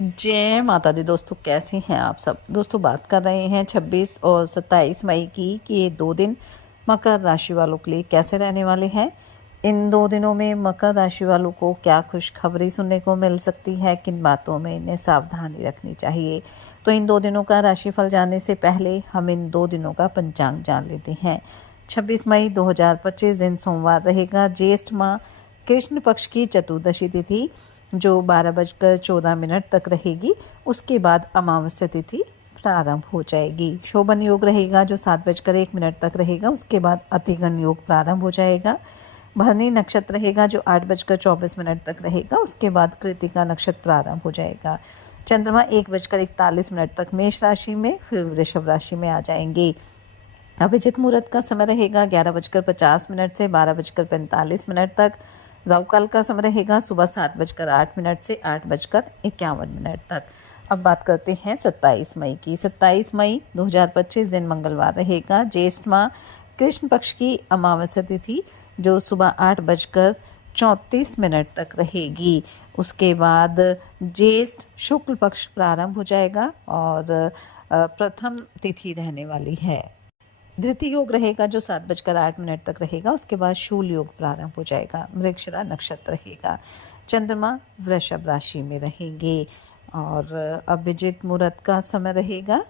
जय माता दी दोस्तों, कैसे हैं आप सब। दोस्तों बात कर रहे हैं 26 और 27 मई की कि ये 2 दिन मकर राशि वालों के लिए कैसे रहने वाले हैं। इन 2 दिनों में मकर राशि वालों को क्या खुशखबरी सुनने को मिल सकती है, किन बातों में इन्हें सावधानी रखनी चाहिए। तो इन 2 दिनों का राशिफल जानने से पहले हम इन 2 दिनों का पंचांग जान लेते हैं। 26 मई 2025 दिन सोमवार रहेगा। ज्येष्ठ माह कृष्ण पक्ष की चतुर्दशी तिथि जो 12:14 तक रहेगी। उसके बाद अमावस्या तिथि प्रारंभ हो जाएगी। शोभन योग रहेगा जो 7:01 तक रहेगा। उसके बाद अतिगण योग प्रारंभ हो जाएगा। भरणी नक्षत्र रहेगा जो 8:24 तक रहेगा। उसके बाद कृतिका नक्षत्र प्रारंभ हो जाएगा। चंद्रमा 1:41 तक मेष राशि में, फिर वृषभ राशि में आ जाएंगे। अभिजित मुहूर्त का समय रहेगा 11:50 से 12:45 तक। राहु काल का समय रहेगा सुबह 7:08 से 8:51 तक। अब बात करते हैं 27 मई की। 27 मई 2025 दिन मंगलवार रहेगा। ज्येष्ठ माह कृष्ण पक्ष की अमावस्या तिथि जो सुबह 8:34 तक रहेगी। उसके बाद ज्येष्ठ शुक्ल पक्ष प्रारंभ हो जाएगा और प्रथम तिथि रहने वाली है। धृति योग रहेगा जो 7:08 तक रहेगा। उसके बाद शूल योग प्रारंभ हो जाएगा। मृगशिरा नक्षत्र रहेगा। चंद्रमा वृषभ राशि में रहेंगे और अभिजित मुहूर्त का समय रहेगा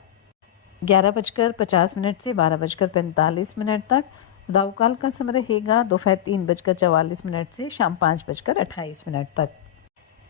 11:50 से 12:45 तक। राहु काल का समय रहेगा दोपहर 3:44 से शाम 5:28 तक।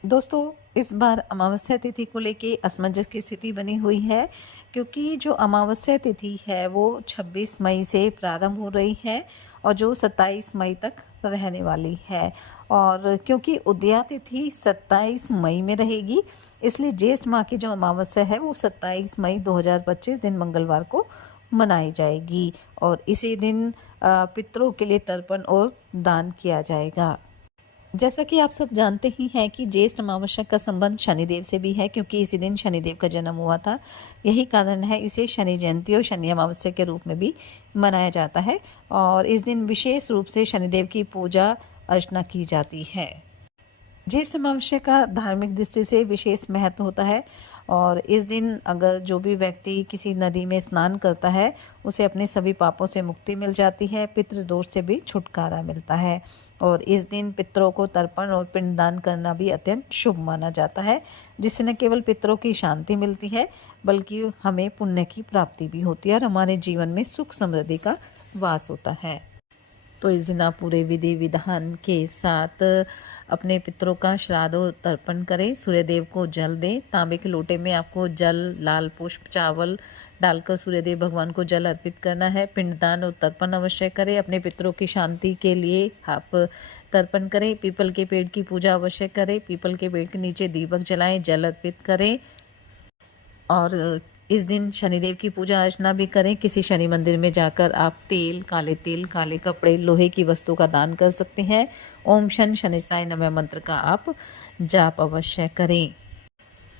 दोस्तों इस बार अमावस्या तिथि को लेके असमंजस की स्थिति बनी हुई है, क्योंकि जो अमावस्या तिथि है वो 26 मई से प्रारंभ हो रही है और जो 27 मई तक रहने वाली है। और क्योंकि उदया तिथि 27 मई में रहेगी, इसलिए ज्येष्ठ माह की जो अमावस्या है वो 27 मई 2025 दिन मंगलवार को मनाई जाएगी और इसी दिन पितरों के लिए तर्पण और दान किया जाएगा। जैसा कि आप सब जानते ही हैं कि ज्येष्ठ अमावस्या का संबंध शनिदेव से भी है, क्योंकि इसी दिन शनिदेव का जन्म हुआ था। यही कारण है इसे शनि जयंती और शनि अमावस्या के रूप में भी मनाया जाता है और इस दिन विशेष रूप से शनिदेव की पूजा अर्चना की जाती है। ज्येष्ठ अमावस्या का धार्मिक दृष्टि से विशेष महत्व होता है और इस दिन अगर जो भी व्यक्ति किसी नदी में स्नान करता है उसे अपने सभी पापों से मुक्ति मिल जाती है, पितृदोष से भी छुटकारा मिलता है। और इस दिन पितरों को तर्पण और पिंडदान करना भी अत्यंत शुभ माना जाता है, जिससे न केवल पितरों की शांति मिलती है बल्कि हमें पुण्य की प्राप्ति भी होती है और हमारे जीवन में सुख समृद्धि का वास होता है। तो इस दिन आप पूरे विधि विधान के साथ अपने पितरों का श्राद्ध और तर्पण करें। सूर्यदेव को जल दें। तांबे के लोटे में आपको जल, लाल पुष्प, चावल डालकर सूर्यदेव भगवान को जल अर्पित करना है। पिंडदान और तर्पण अवश्य करें। अपने पितरों की शांति के लिए आप तर्पण करें। पीपल के पेड़ की पूजा अवश्य करें। पीपल के पेड़ के नीचे दीपक जलाएं, जल अर्पित करें और इस दिन शनिदेव की पूजा अर्चना भी करें। किसी शनि मंदिर में जाकर आप तेल, काले कपड़े, लोहे की वस्तु का दान कर सकते हैं। ओम शन शनिश्चाय नमः मंत्र का आप जाप अवश्य करें।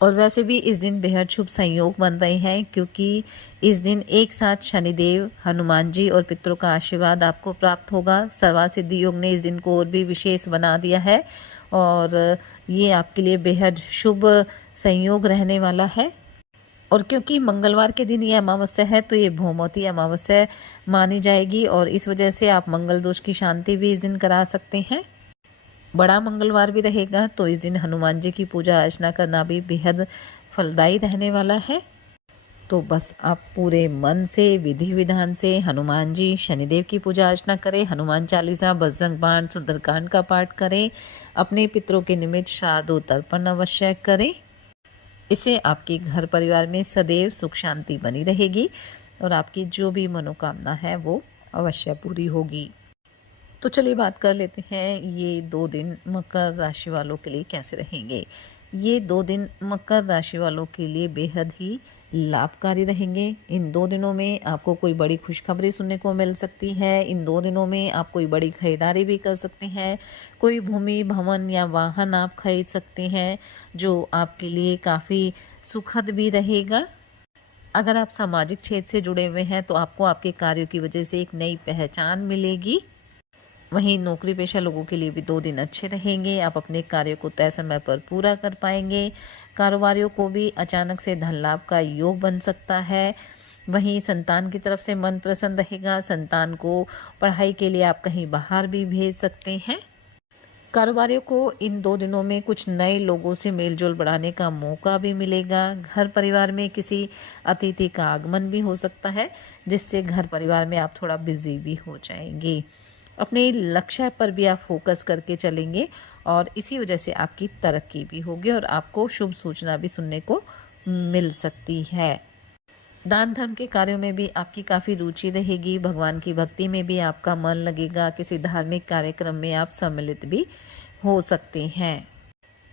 और वैसे भी इस दिन बेहद शुभ संयोग बन रहे हैं, क्योंकि इस दिन एक साथ शनिदेव, हनुमान जी और पितरों का आशीर्वाद आपको प्राप्त होगा। सर्वासिद्धि योग ने इस दिन को और भी विशेष बना दिया है और ये आपके लिए बेहद शुभ संयोग रहने वाला है। और क्योंकि मंगलवार के दिन ये अमावस्या है तो ये भौमौती अमावस्या मानी जाएगी और इस वजह से आप मंगल दोष की शांति भी इस दिन करा सकते हैं। बड़ा मंगलवार भी रहेगा तो इस दिन हनुमान जी की पूजा अर्चना करना भी बेहद फलदायी रहने वाला है। तो बस आप पूरे मन से, विधि विधान से हनुमान जी, शनिदेव की पूजा अर्चना करें। हनुमान चालीसा, बजरंग बाण, सुंदरकांड का पाठ करें। अपने पितरों के निमित्त श्राद्ध और तर्पण अवश्य करें। इससे आपके घर परिवार में सदैव सुख शांति बनी रहेगी और आपकी जो भी मनोकामना है वो अवश्य पूरी होगी। तो चलिए बात कर लेते हैं ये 2 दिन मकर राशि वालों के लिए कैसे रहेंगे। ये 2 दिन मकर राशि वालों के लिए बेहद ही लाभकारी रहेंगे। इन 2 दिनों में आपको कोई बड़ी खुशखबरी सुनने को मिल सकती है। इन 2 दिनों में आप कोई बड़ी खरीदारी भी कर सकते हैं। कोई भूमि, भवन या वाहन आप खरीद सकते हैं जो आपके लिए काफ़ी सुखद भी रहेगा। अगर आप सामाजिक क्षेत्र से जुड़े हुए हैं तो आपको आपके कार्यों की वजह से एक नई पहचान मिलेगी। वहीं नौकरी पेशा लोगों के लिए भी 2 दिन अच्छे रहेंगे। आप अपने कार्य को तय समय पर पूरा कर पाएंगे। कारोबारियों को भी अचानक से धन लाभ का योग बन सकता है। वहीं संतान की तरफ से मन प्रसन्न रहेगा। संतान को पढ़ाई के लिए आप कहीं बाहर भी भेज सकते हैं। कारोबारियों को इन 2 दिनों में कुछ नए लोगों से मेलजोल बढ़ाने का मौका भी मिलेगा। घर परिवार में किसी अतिथि का आगमन भी हो सकता है, जिससे घर परिवार में आप थोड़ा बिजी भी हो जाएंगे। अपने लक्ष्य पर भी आप फोकस करके चलेंगे और इसी वजह से आपकी तरक्की भी होगी और आपको शुभ सूचना भी सुनने को मिल सकती है। दान धर्म के कार्यों में भी आपकी काफ़ी रुचि रहेगी। भगवान की भक्ति में भी आपका मन लगेगा। किसी धार्मिक कार्यक्रम में आप सम्मिलित भी हो सकते हैं।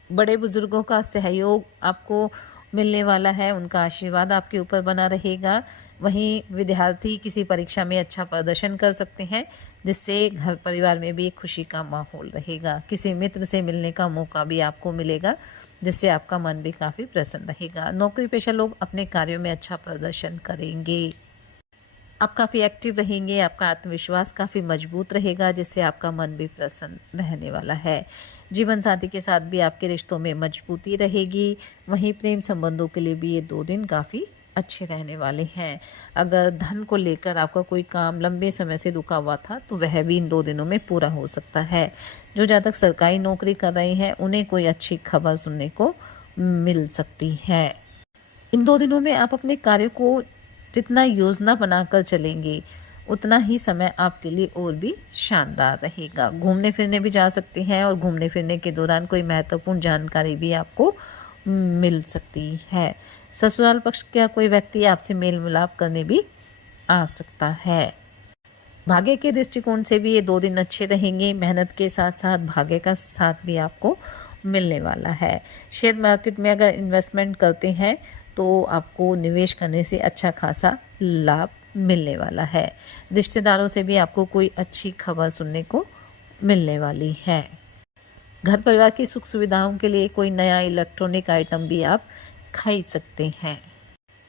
बड़े बुजुर्गों का सहयोग आपको मिलने वाला है, उनका आशीर्वाद आपके ऊपर बना रहेगा। वहीं विद्यार्थी किसी परीक्षा में अच्छा प्रदर्शन कर सकते हैं, जिससे घर परिवार में भी एक खुशी का माहौल रहेगा। किसी मित्र से मिलने का मौका भी आपको मिलेगा, जिससे आपका मन भी काफ़ी प्रसन्न रहेगा। नौकरी पेशा लोग अपने कार्यों में अच्छा प्रदर्शन करेंगे। आप काफ़ी एक्टिव रहेंगे। आपका आत्मविश्वास काफ़ी मजबूत रहेगा, जिससे आपका मन भी प्रसन्न रहने वाला है। जीवन साथी के साथ भी आपके रिश्तों में मजबूती रहेगी। वहीं प्रेम संबंधों के लिए भी ये 2 दिन काफ़ी अच्छे रहने वाले हैं। अगर धन को लेकर आपका कोई काम लंबे समय से रुका हुआ था, तो वह भी इन 2 दिनों में पूरा हो सकता है। जो जातक सरकारी नौकरी कर रहे हैं, उन्हें कोई अच्छी खबर सुनने को मिल सकती है। इन 2 दिनों में आप अपने कार्य को जितना योजना बनाकर चलेंगे, उतना ही समय आपके लिए और भी शानदार रहेगा। घूमने फिरने भी जा सकते हैं और घूमने फिरने के दौरान कोई महत्वपूर्ण जानकारी भी आपको मिल सकती है। ससुराल पक्ष का कोई व्यक्ति आपसे मेल मिलाप करने भी आ सकता है। भाग्य के दृष्टिकोण से भी ये 2 दिन अच्छे रहेंगे। मेहनत के साथ साथ भाग्य का साथ भी आपको मिलने वाला है। शेयर मार्केट में अगर इन्वेस्टमेंट करते हैं, तो आपको निवेश करने से अच्छा खासा लाभ मिलने वाला है। रिश्तेदारों से भी आपको कोई अच्छी खबर सुनने को मिलने वाली है। घर परिवार की सुख सुविधाओं के लिए कोई नया इलेक्ट्रॉनिक आइटम भी आप खरीद सकते हैं।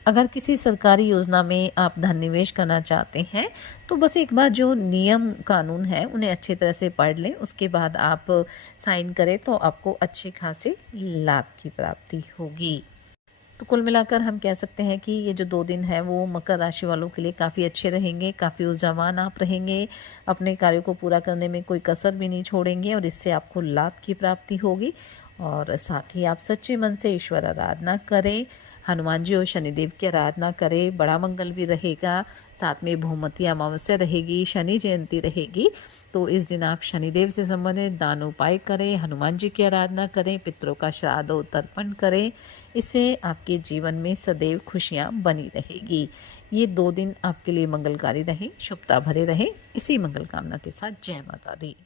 अगर किसी सरकारी योजना में आप धन निवेश करना चाहते हैं, तो बस एक बार जो नियम कानून है उन्हें अच्छी तरह से पढ़ लें। उसके बाद आप साइन करें, तो आपको अच्छे खासे लाभ की प्राप्ति होगी। तो कुल मिलाकर हम कह सकते हैं कि ये जो 2 दिन है वो मकर राशि वालों के लिए काफ़ी अच्छे रहेंगे। काफ़ी ऊर्जावान आप रहेंगे। अपने कार्यों को पूरा करने में कोई कसर भी नहीं छोड़ेंगे और इससे आपको लाभ की प्राप्ति होगी। और साथ ही आप सच्चे मन से ईश्वर आराधना करें। हनुमान जी और शनिदेव की आराधना करें। बड़ा मंगल भी रहेगा। साथ में भूमती अमावस्या रहेगी, शनि जयंती रहेगी। तो इस दिन आप शनिदेव से संबंधित दान उपाय करें, हनुमान जी की आराधना करें, पितरों का श्राद्ध और तर्पण करें। इससे आपके जीवन में सदैव खुशियाँ बनी रहेगी। ये 2 दिन आपके लिए मंगलकारी रहे, शुभता भरे रहे। इसी मंगल कामना के साथ जय माता दी।